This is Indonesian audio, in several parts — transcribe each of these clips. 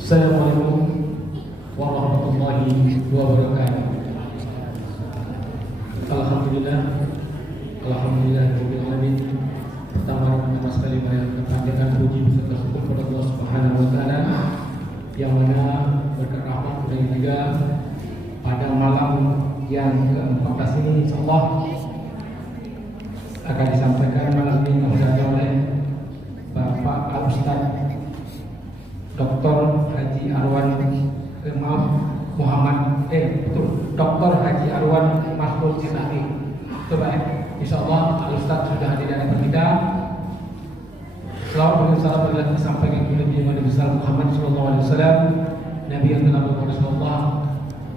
Assalamualaikum warahmatullahi wabarakatuh. Alhamdulillah, rabbil alamin. Pertama sekali saya panjatkan puji serta syukur kepada Allah Subhanahu wa taala yang mana berkat rahmat dan juga pada malam yang ke-14 ini insyaallah akan disampaikan malam ini oleh Bapak Al-Ustaz Dr. Haji Arwan Dr. Haji Arwan Masmur Sinari. Coba insyaallah Al-Ustaz sudah hadir di hadapan kita. Selamat salam berilah disampaikan kepada Nabi besar Muhammad sallallahu alaihi wasallam, Nabi yang telah berkata Allah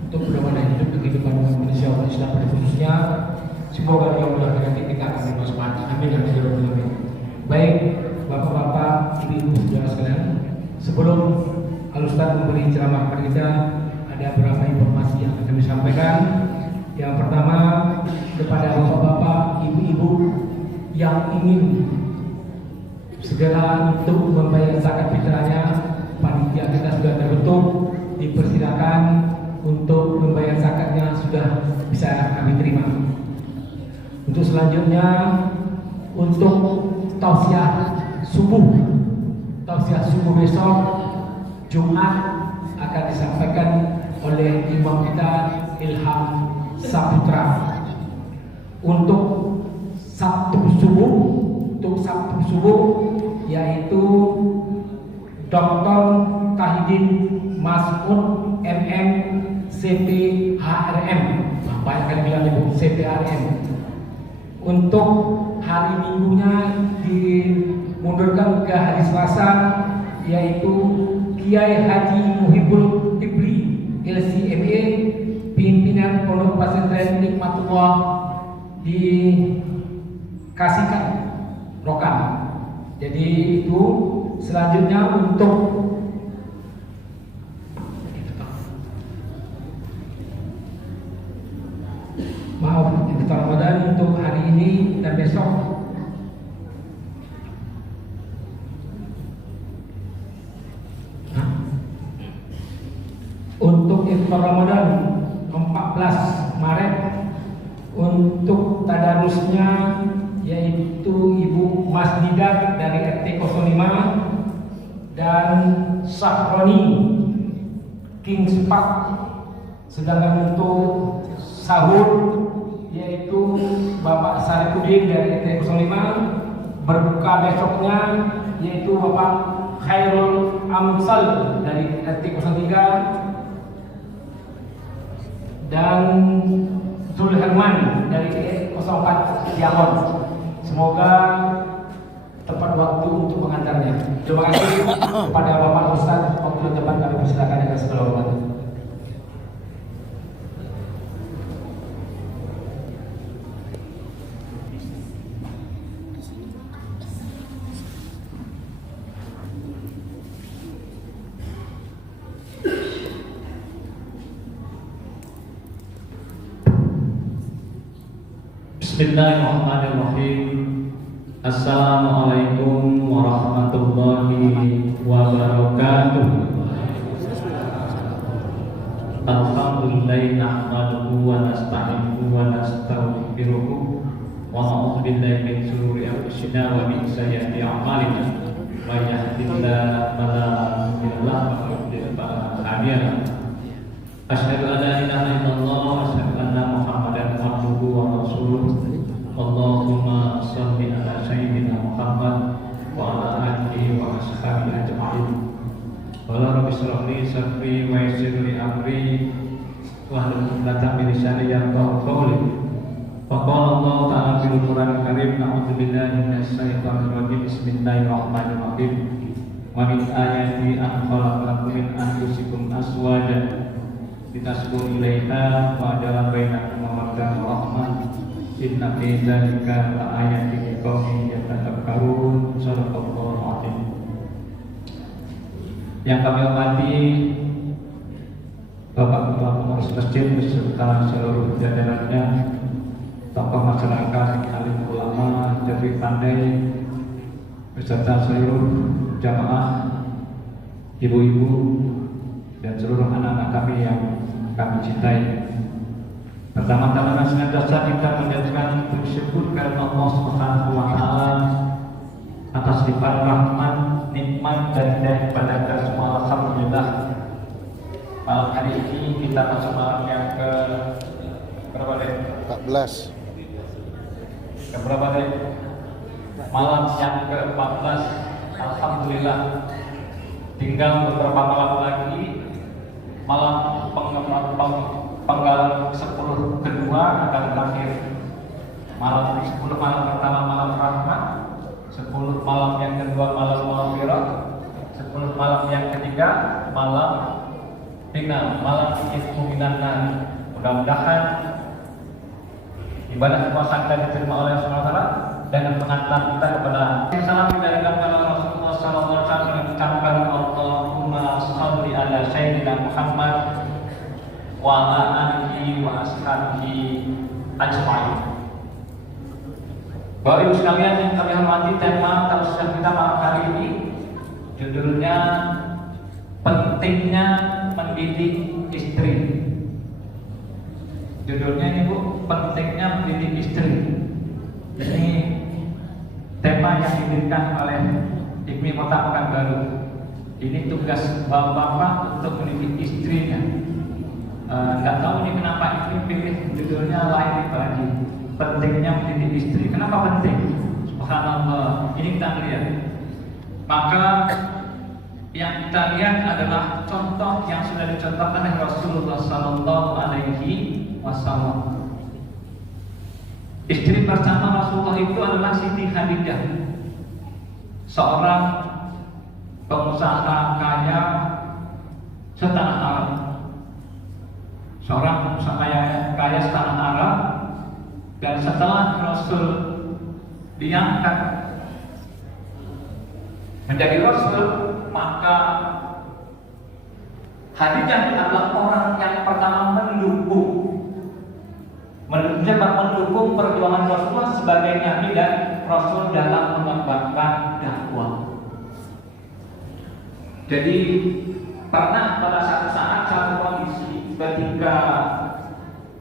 untuk berbeda hidup kehidupan manusia dan Islam pada khususnya. Semoga dia mudahkan kita akan bermanfaat. Amin ya rabbal alamin. Baik, Bapak-bapak, Ibu-ibu, saudara sekalian, sebelum Al-Ustaz memberi ceramah kepada kita, ada beberapa informasi yang akan kami sampaikan. Yang pertama, kepada bapak-bapak, ibu-ibu yang ingin segera untuk membayar zakat fitrahnya, panitia kita sudah terbentuk, dipersilakan untuk membayar zakatnya sudah bisa kami terima. Untuk selanjutnya, untuk tausiah subuh besok Jumat akan disampaikan oleh imam kita Ilham Saputra. Untuk Sabtu subuh yaitu Dr. Tahidin Mas'ud MM CPHRM. Banyak kali bilang ibu CPHRM. Untuk hari minggunya dimundurkan ke hari Selasa yaitu Kiai Haji Muhibul Tibri LCMA, pimpinan Pondok Pesantren Nikmatullah di Kasikan Rokan. Jadi itu selanjutnya untuk iftar Ramadan untuk hari ini dan besok. Untuk iftar Ramadan 14 Maret untuk tadarusnya yaitu Ibu Masdidah dari RT 05 dan Sahroni King Spark. Sedangkan untuk sahur yaitu Bapak Saripudin dari RT 05, berbuka besoknya yaitu Bapak Khairul Amsal dari RT 03 dan Zulherman dari 04 Ciangon. Semoga tepat waktu untuk mengantarnya. Terima kasih kepada Bapak Ustaz. Waktu yang tepat kami persilakan dengan segala hormat. Bismillahirrahmanirrahim. Assalamualaikum warahmatullahi wabarakatuh. Alhamdulillah nahmaduhu wa nasta'inuhu wa nastaghfiruh wa na'udzu billahi min shururi anfusina wa min sayyiati a'malina. May yahdihillahu fala mudilla lahu wa may yudlil fala hadiya lahu. Asyhadu an la ilaha illallah wa asyhadu anna Muhammadan abduhu wa rasuluh. Allahumma shalli ala sayyidina Muhammad wa ala alihi wa ashabihi ajma'in. Qala rabbi shrah li sadri wa yassir li amri wahlul 'uqdatam min lisani yafqahu qawli. Wa qala Allah ta'ala fil Qur'anil Karim, a'udzu billahi minasy syaithanir rajim. Bismillahirrahmanirrahim. Wa min ayati an khalaqakum min anfusikum azwajan litaskunu ilaiha wa ja'ala bainakum mawaddatan wa rahmah. Inna fi dzalika laayatin liqaumin yatafakkarun. Shadaqallahu adzim. Yang kami hormati Bapak Ketua Pengurus Masjid beserta seluruh jajarannya, tokoh masyarakat, alim ulama, jari pandai, beserta seluruh jamaah ibu-ibu dan seluruh anak-anak kami yang kami cintai. Pertama-tama senantiasa kita menjadikan bersyukur karena Allah Subhanahu wa Ta'ala atas limpahan rahmat, nikmat dan hidayah kepada kita semua. Alhamdulillah. Malam hari ini kita masuk malam yang ke berapa deh? 14. Ke berapa deh? Malam yang ke-14. Alhamdulillah. Tinggal beberapa malam lagi, malam penggalan 10 kedua akan berakhir. Malam 10 malam pertama malam rahmat, 10 malam yang kedua malam maghfirah, 10 malam yang ketiga malam final, malam ismu minan. Mudah-mudahan ibadah puasa kita diterima oleh Allah SWT dan mengantar kita kepada salam dari Rasulullah SAW mengucapkan Allahumma sholli ala sayyidina Muhammad wa ala alihi wa ashabihi ajma'in. Bapak Ibu sekalian yang kami hormati, tema tausiah kita malam hari ini judulnya pentingnya mendidik istri. Judulnya ini Bu, pentingnya mendidik istri. Ini tema yang diberikan oleh IPMI Kota Pekanbaru. Ini tugas bapak-bapak untuk mendidik istrinya. Nggak tahu nih kenapa IPMI pilih judulnya lain lagi. Pentingnya mendidik istri. Kenapa penting? Subhanallah. Ini kita lihat. Maka yang kita lihat adalah contoh yang sudah dicontohkan oleh Rasulullah Sallallahu Alaihi Wasallam. Istri pertama Rasulullah itu adalah Siti Khadijah, seorang pengusaha kaya setanah Arab. Seorang pengusaha kaya setanah Arab, dan setelah Rasul diangkat menjadi Rasul, maka Khadijah adalah orang yang pertama mendukung perjuangan Rasulullah sebagai nabi dan Rasul dalam mengembangkan dakwah. Jadi pernah pada satu saat, satu kondisi ketika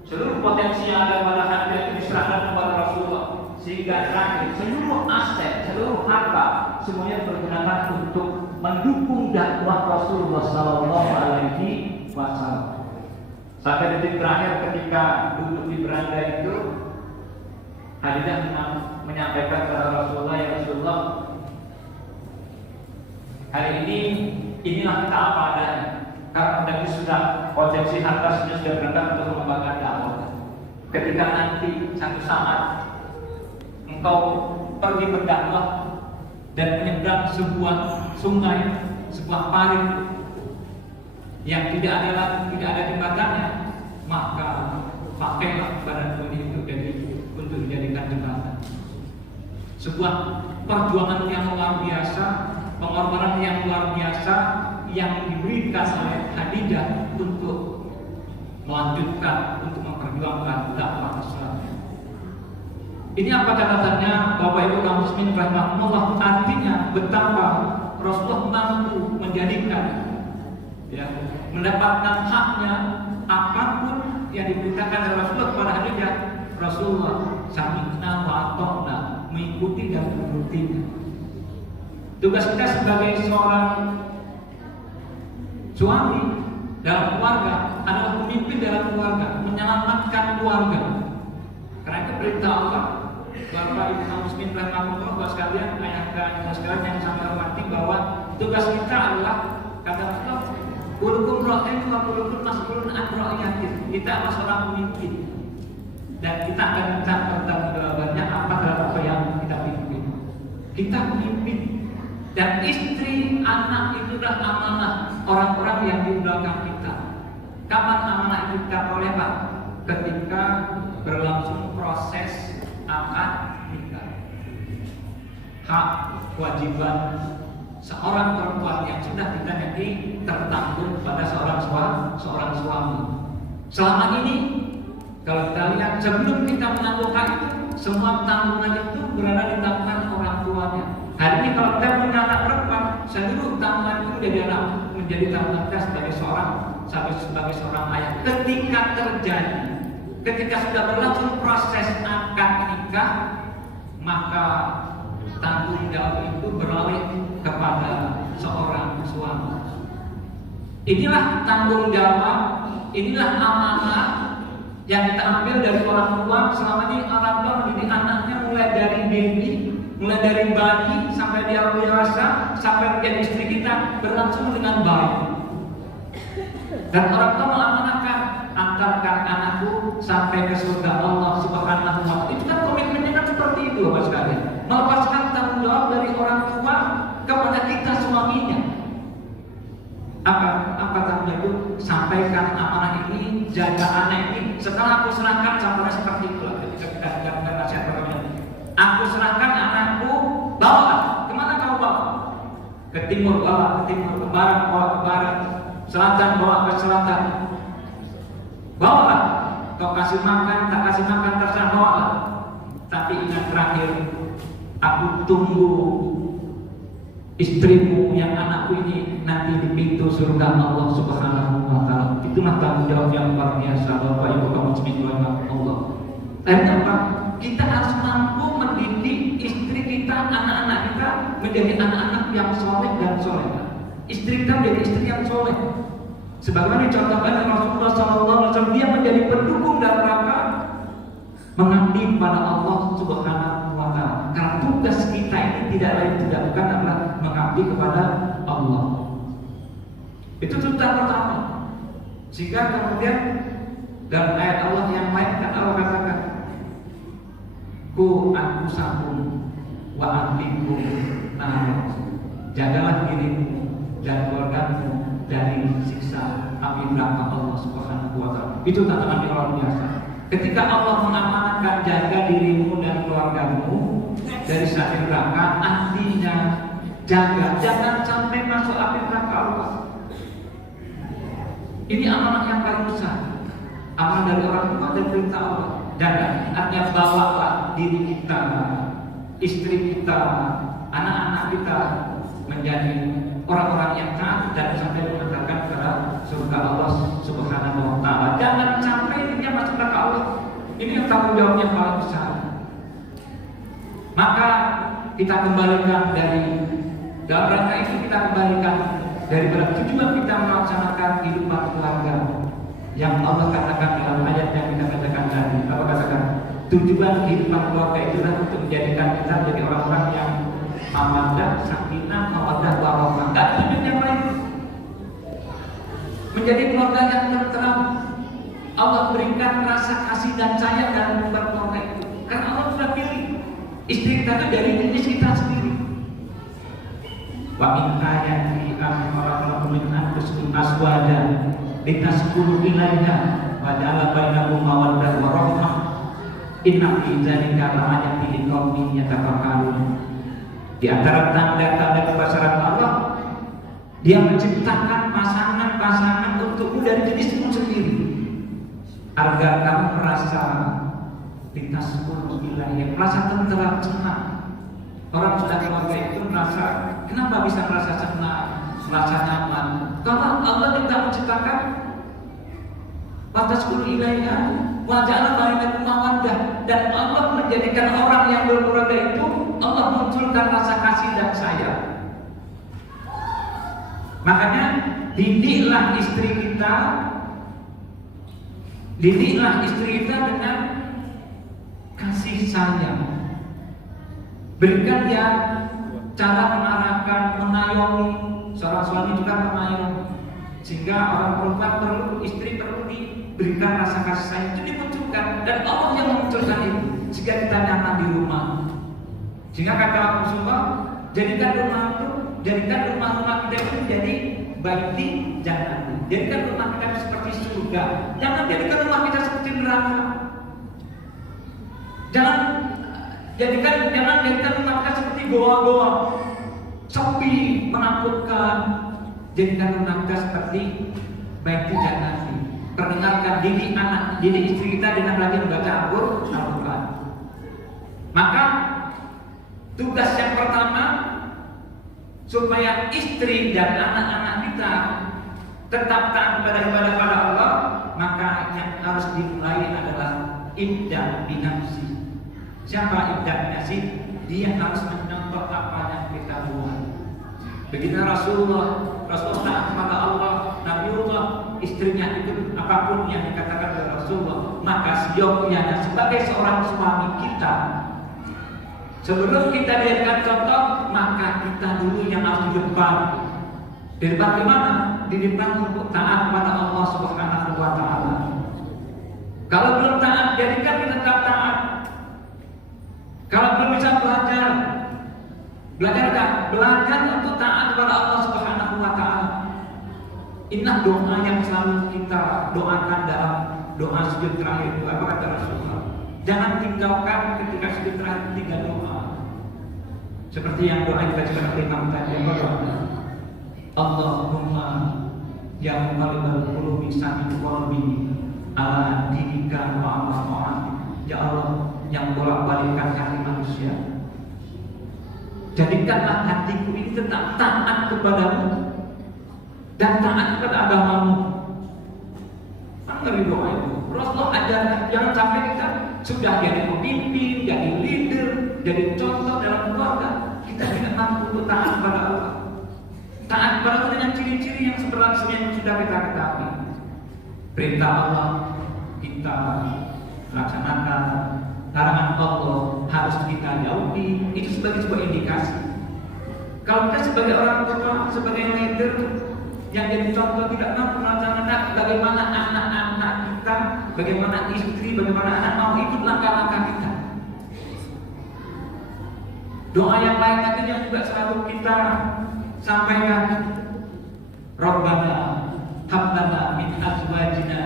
seluruh potensi yang ada pada Khadijah itu diserahkan kepada Rasulullah, sehingga terakhir seluruh aset, seluruh harta semuanya digunakan untuk mendukung dakwah Rasulullah Sallallahu Alaihi Wasallam. Sampai detik terakhir ketika duduk di beranda itu, Khadijah menyampaikan kepada Rasulullah, ya Rasulullah, hari ini inilah kita apa adanya. Karena tadi sudah potensi harta sudah berangkat untuk mengembangkan dakwah. Ketika nanti satu saat engkau pergi berdakwah dan menyeberang sebuah sungai, sebuah parit yang tidak ada jembatannya, maka pakailah badan ini untuk dijadikan jembatan. Sebuah perjuangan yang luar biasa, pengorbanan yang luar biasa yang diberikan oleh Khadijah untuk melanjutkan, untuk memperjuangkan dakwah Islam. Ini apa catatannya Bapak Ibu kaum muslimin rahimahumullah? Artinya betapa Rasulullah mampu menjadikan, mendapatkan haknya apapun yang diberitakan oleh Rasulullah kepada Khadijah. Rasulullah sami'na wa ata'na, mengikuti dan menurutinya. Tugas kita sebagai seorang suami dalam keluarga adalah pemimpin dalam keluarga, menyelamatkan keluarga. Karena itu perintah Allah. Bapak Ibu kaum muslimin rahimahumullah, Bapak sekalian, ayah sekalian yang saya hormati, bahwa tugas kita adalah, kata Allah, kullukum ra'in wa kullukum mas'ulun an ra'iyatin. Kita adalah seorang pemimpin dan kita akan minta pertanggungjawabannya apa terhadap apa yang kita pimpin. Kita pemimpin, dan istri, anak itu adalah amanah orang-orang yang di belakang kita. Kapan amanah itu kita oleh Pak? Ketika berlangsung proses akad nikah. Hak kewajiban seorang perempuan yang sudah ditanyai tertanggung pada seorang suami. Selama ini kalau kita lihat, sebelum kita menangguhkan itu, semua tanggungan itu berada di tangan orang tuanya. Hari ini kalau kita punya anak perempuan, saya dulu tamat itu menjadi tanggung jawab sebagai seorang ayah. Ketika sudah berlangsung proses akad nikah, maka tanggung jawab itu beralih kepada seorang suami. Inilah tanggung jawab, inilah amanah yang kita ambil dari orang tua. Selama ini orang tua mendidik anaknya mulai dari baby, mulai dari bayi sampai dia dewasa, sampai menjadi istri kita berlangsung dengan baik. Dan orang tua mengamanahkan, antarkan anakku sampai ke surga Allah Subhanahu wa Ta'ala. Itu kan komitmennya kan seperti itu, Bapak sekalian. Melepaskan tanggung jawab dari orang tua kepada kita suaminya. Apa tanggung jawab itu? Sampaikan amanah ini, jaga anak ini. Setelah aku serahkan, sampai seperti itulah. Ketika kita dengar nasihat pertama, aku serahkan anakku, bawa. Kemana kau bawa? Ke timur, bawa ke timur. Ke barat, bawa ke barat. Selatan, bawa ke selatan. Bawa. Kau kasih makan, tak kasih makan, terserah, bawa. Tapi ingat terakhir, aku tunggu istrimu yang anakku ini nanti di pintu surga Allah Subhanahu wa Ta'ala. Itulah tanggung jawab yang luar biasa, Bapak Ibu kaum muslimin Allah. Akhirnya apa? Kita harus mampu mendidik istri kita, anak-anak kita menjadi anak-anak yang soleh dan soleh. Istri kita menjadi istri yang soleh. Sebagaimana dicontohkan oleh Rasulullah SAW, dia menjadi pendukung dalam rangka mengabdi pada Allah Subhanahu wa Ta'ala. Karena tugas kita ini tidak lain tidak bukan adalah mengabdi kepada Allah. Itu tuntutan pertama. Sehingga kemudian dalam ayat Allah yang lain kan Allah katakan, ku anfusakum wa ahlikum nar. Jagalah dirimu dan keluargamu dari siksa api neraka Allah Subhanahu wa Ta'ala. Itu tantangan yang luar biasa. Ketika Allah mengamanahkan jaga dirimu dan keluargamu dari api neraka, artinya jaga, jangan sampai masuk api neraka Allah. Ini amanah yang paling besar. Amanah dari orang tua dan perintah Allah. Jaga, artinya bawalah diri kita, istri kita, anak-anak kita menjadi orang-orang yang taat dan sampai mengantarkan kepada surga Allah Subhanahu wa Ta'ala. Jangan sampai dia masuk neraka Allah. Ini yang tanggung jawabnya paling besar. Maka kita kembalikan dari dalam rangka itu, kita kembalikan dari tujuan kita melaksanakan kehidupan keluarga yang Allah katakan dalam ayat yang kita bacakan tadi. Apa katakan? Tujuan kehidupan keluarga itu adalah untuk menjadikan kita menjadi orang-orang yang mawaddah, sakinah, mawaddah, warahmah. Dan tujuan yang lain menjadi keluarga yang tenteram. Allah berikan rasa kasih dan sayang dalam membuat keluarga itu. Karena Allah sudah pilih istri kita itu dari jenis kita sendiri. Wa min ayati amarakum min anfusikum azwajan litaskunu ilaiha wa ja'ala bainakum mawaddah wa rahmah. Inna fi dzalika la'ayatin liqaumin yatafakkarun. Di antara tanda-tanda kebesaran Allah, Dia menciptakan pasangan-pasangan untukmu dari jenismu sendiri, agar kamu merasa litaskunu ilaiha, merasa tenteram, senang. Orang sudah keluarga itu merasa, kenapa bisa merasa senang, merasa nyaman? Karena Allah juga menciptakan litaskunu ilaiha wa ja'ala bainakum mawaddah, dan Allah menjadikan orang yang berkeluarga itu, Allah munculkan rasa kasih dan sayang. Makanya didiklah istri kita, dengan kasih sayang. Berikan dia cara mengarahkan, mengayomi. Seorang suami juga mengayomi, sehingga orang perempuan istri perlu diberikan rasa kasih sayang. Itu dimunculkan, dan Allah yang memunculkan itu, sehingga kita nyaman di rumah. Sehingga kata Rasulullah, jadikan rumah-rumah kita itu menjadi baiti jannah. Jadikan rumah kita seperti surga. Jangan jadikan rumah kita seperti neraka. Jangan jadikan rumah kita seperti goa-goa, sepi, menakutkan. Jadikan rumah kita seperti baiti jannah. Perdengarkan didik istri kita dengan rajin membaca Al-Quran. Maka tugas yang pertama, supaya istri dan anak-anak kita tetap taat kepada ibadah pada Allah, maka yang harus dimulai adalah iddah binafsi. Siapa iddah binafsi? Dia harus mencontoh apa yang kita buat. Begitu Rasulullah taat kepada Allah, Nabiullah, istrinya ikut apapun yang dikatakan oleh Rasulullah, maka seyogyanya sebagai seorang suami kita, sebelum kita dijadikan contoh, maka kita dulu yang harus di depan. Di depan di mana? Di depan untuk taat kepada Allah Subhanahu wa Ta'ala. Kalau belum taat, jadikan kita tetap taat. Kalau belum bisa belajar kan? Belajar untuk taat kepada Allah Subhanahu wa Ta'ala. Ingat doa yang selalu kita doakan dalam doa sujud terakhir itu. Apa kata Rasulullah? Jangan tinggalkan ketika sujud terakhir 3 doa. Seperti yang doa yang dibacakan oleh Imam tadi. Allahumma ya muqallibal qulubi tsabbit qalbi ala dinika wa ala ta'atik. Ya Allah yang bolak-balikkan hati manusia, jadikanlah hatiku ini tetap taat kepadamu dan taat kepada agamamu. Angkat doa itu. Rasulullah ajarkan jangan sampai kita sudah jadi pemimpin, jadi leader, jadi contoh dalam keluarga, kita tidak mampu untuk taat kepada Allah. Taat kepada Allah dengan ciri-ciri yang sebenarnya yang sudah kita ketahui. Perintah Allah kita laksanakan, larangan Allah harus kita jauhi. Itu sebagai sebuah indikasi. Kalau kita sebagai orang tua, sebagai leader yang jadi contoh tidak mampu melaksanakan, bagaimana anak-anak kita, bagaimana istri, bagaimana anak mau ikut langkah-langkah kita. Doa yang lain tadi yang juga selalu kita sampaikan, Rabbana hab lana min azwajina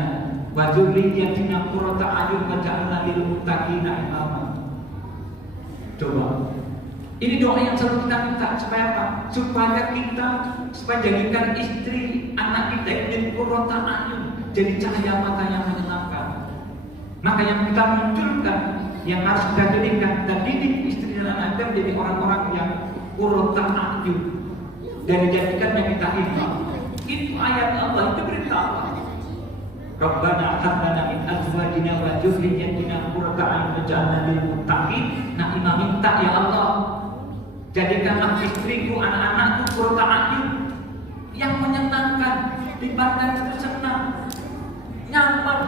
wa dzurriyyatina qurrata a'yun waj'alna lil muttaqina imama. Coba. Ini doa yang selalu kita minta supaya apa? Supaya jadikan istri, anak kita ini qurrata a'yun, jadi cahaya mata yang menyenangkan. Maka yang kita munculkan, yang harus kita jadikan dan didik istri dan anak kita menjadi orang-orang yang qurrata a'yun dan dijadikan yang kita imam. Itu ayat Allah, itu berita Allah. Rabbana hab lana min azwajina wa dzurriyyatina qurrata a'yun waj'alna lil muttaqin. Nah, imam minta ya Allah, jadikanlah istriku, anak-anakku qurrata a'yun yang menyenangkan, dipandang itu senang, nyaman,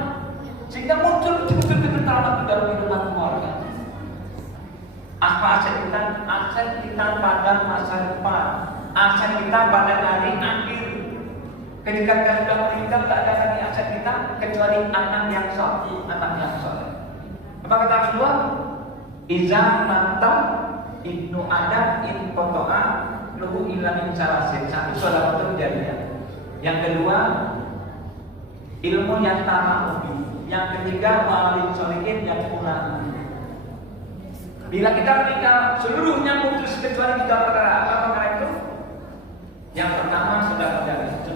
sehingga muncul ketentraman di dalam kehidupan keluarga. Apa aset kita pada masa depan, aset kita pada hari akhir. Ketika kita sudah meninggal, tak ada lagi aset kita kecuali anak yang saleh, Apa kata Rasulullah? Iza mata ibnu Adam in kotoa luhu illa min salasin. Satu sholatul jariyah. Yang kedua ilmu yang tama'ubi. Yang ketiga walid sholihin yang punah. Bila kita meninggal, seluruhnya putus kecuali 3 perkara. Apa perkara itu? Yang pertama sudah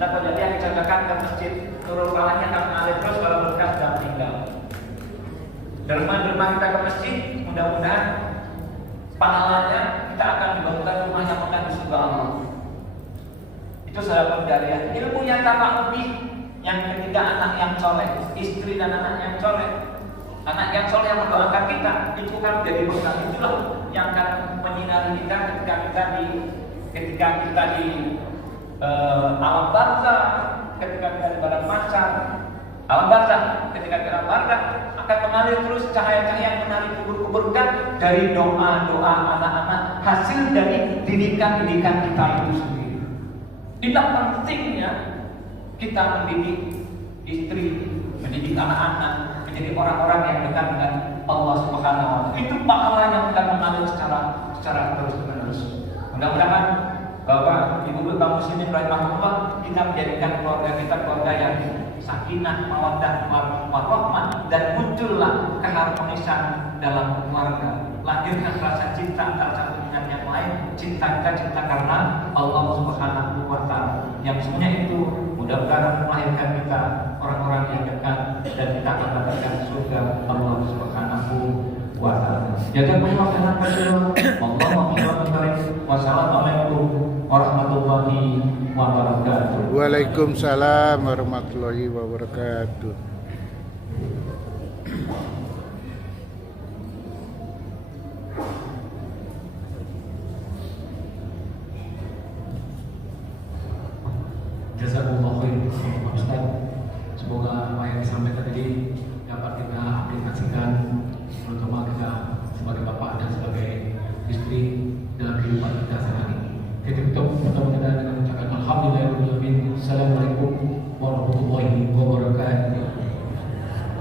terjadi yang diceritakan ke masjid, turun palanya akan mengalir terus kalau mereka sudah meninggal. Derma kita ke masjid, mudah-mudahan pahalanya kita akan dibangunkan rumah yang akan di surga Allah. Itu sahabat jariah. Ilmu yang tampak lebih. Yang ketiga anak yang soleh, istri dan anak yang soleh. Anak yang soleh yang mendoakan kita, itu kan menjadi bekal. Itulah yang akan menyinari kita ketika kita di alam barzah, ketika kita di padang mahsyar. Alam barzah, ketika kita alam barzah akan mengalir terus cahaya-cahaya yang menari kubur-kuburkan dari doa-doa anak-anak, hasil dari didikan-didikan kita itu sendiri. Tidak pentingnya kita mendidik istri, mendidik anak-anak menjadi orang-orang yang dekat dengan Allah Subhanahu wa Ta'ala. Itu pahala yang akan mengalir secara terus-menerus. Mudah-mudahan Bapak, Ibu, kaum muslimin rahimahullah, kita menjadikan keluarga kita keluarga yang sakinah, mawaddah, warahmah, dan muncullah keharmonisan dalam keluarga. Lahirkan rasa cinta antara satu dengan yang lain. Cinta karena Allah Subhanahu wa Ta'ala. Yang semuanya itu mudah-mudahan melahirkan kita orang-orang yang dekat dan kita akan mendapatkan surga Allah Subhanahu wa Ta'ala. Jazakumullah khairan. Wassalamualaikum warahmatullahi wabarakatuh. Waalaikumsalam warahmatullahi wabarakatuh.